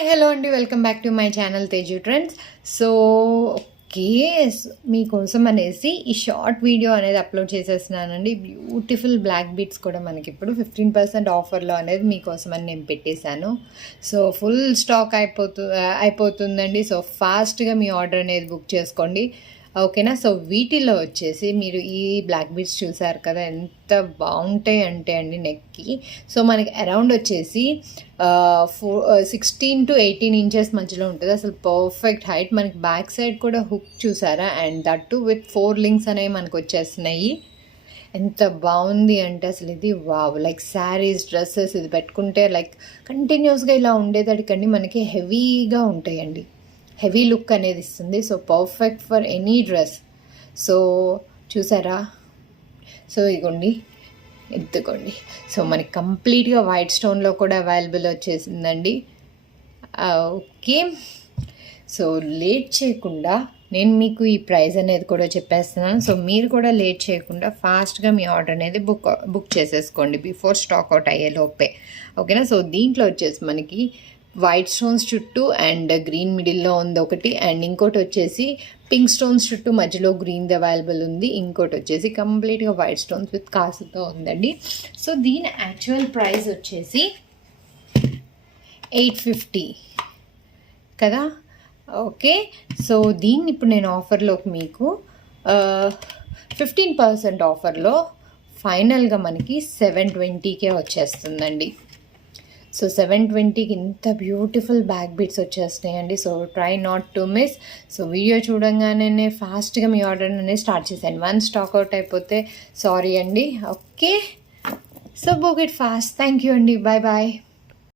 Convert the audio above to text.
Hi hello అండి, welcome back to my channel Teju trends. So okay, మీకోసం అనేసి ఈ షార్ట్ వీడియో అనేది అప్లోడ్ చేసేస్తున్నానండి. బ్యూటిఫుల్ బ్లాక్ బీట్స్ కూడా మనకి ఇప్పుడు 15% ఆఫర్లో అనేది మీకోసం అని నేను పెట్టేశాను. సో ఫుల్ స్టాక్ అయిపోతుందండి. సో ఫాస్ట్గా మీ ఆర్డర్ అనేది బుక్ చేసుకోండి, ఓకేనా. సో వీటిలో వచ్చేసి మీరు ఈ బ్లాక్ బీడ్స్ చూసారు కదా, ఎంత బాగుంటాయి అంటే అండి నెక్కి. సో మనకి అరౌండ్ వచ్చేసి 16 to 18 ఇంచెస్ మధ్యలో ఉంటుంది. అసలు పర్ఫెక్ట్ హైట్. మనకి బ్యాక్ సైడ్ కూడా హుక్ చూసారా, and that to with 4 links అనేవి మనకు వచ్చేస్తున్నాయి. ఎంత బాగుంది అంటే అసలు ఇది వావ్, లైక్ శారీస్, డ్రెస్సెస్ ఇది పెట్టుకుంటే లైక్ కంటిన్యూస్గా ఇలా ఉండేదానికండి మనకి హెవీగా ఉంటాయండి. హెవీ లుక్ అనేది ఇస్తుంది. So perfect for any dress. So చూసారా, సో ఇగోండి, ఎత్తుకోండి. సో మనకి కంప్లీట్గా వైట్ స్టోన్లో కూడా అవైలబుల్ వచ్చేసిందండి. ఓకే, సో లేట్ చేయకుండా నేను మీకు ఈ ప్రైస్ అనేది కూడా చెప్పేస్తున్నాను. సో మీరు కూడా లేట్ చేయకుండా ఫాస్ట్గా మీ ఆర్డర్ అనేది బుక్ చేసేసుకోండి బిఫోర్ స్టాక్ అవుట్ అయ్యే లోపే, ఓకేనా. సో దీంట్లో వచ్చేసి మనకి వైట్ స్టోన్స్ చుట్టూ అండ్ గ్రీన్ మిడిల్లో ఉంది ఒకటి, అండ్ ఇంకోటి వచ్చేసి పింక్ స్టోన్స్ చుట్టూ మధ్యలో గ్రీన్ది అవైలబుల్ ఉంది. ఇంకోటి వచ్చేసి కంప్లీట్గా వైట్ స్టోన్స్ విత్ కాసుతో ఉందండి. సో దీని యాక్చువల్ ప్రైస్ వచ్చేసి 850 కదా, ఓకే. సో దీన్ని ఇప్పుడు నేను ఆఫర్లోకి మీకు 15% ఆఫర్లో ఫైనల్గా మనకి 720కే వచ్చేస్తుందండి. సో 720కి ఇంత బ్యూటిఫుల్ బ్యాక్ బీట్స్ వచ్చేస్తున్నాయండి. So try not to miss. So video చూడంగానే ఫాస్ట్గా మీ ఆర్డర్ అనేది స్టార్ట్ చేసేయండి. వన్ స్టాక్ అవుట్ అయిపోతే సారీ అండి, okay. So book it fast. Thank you అండి, బాయ్ బాయ్.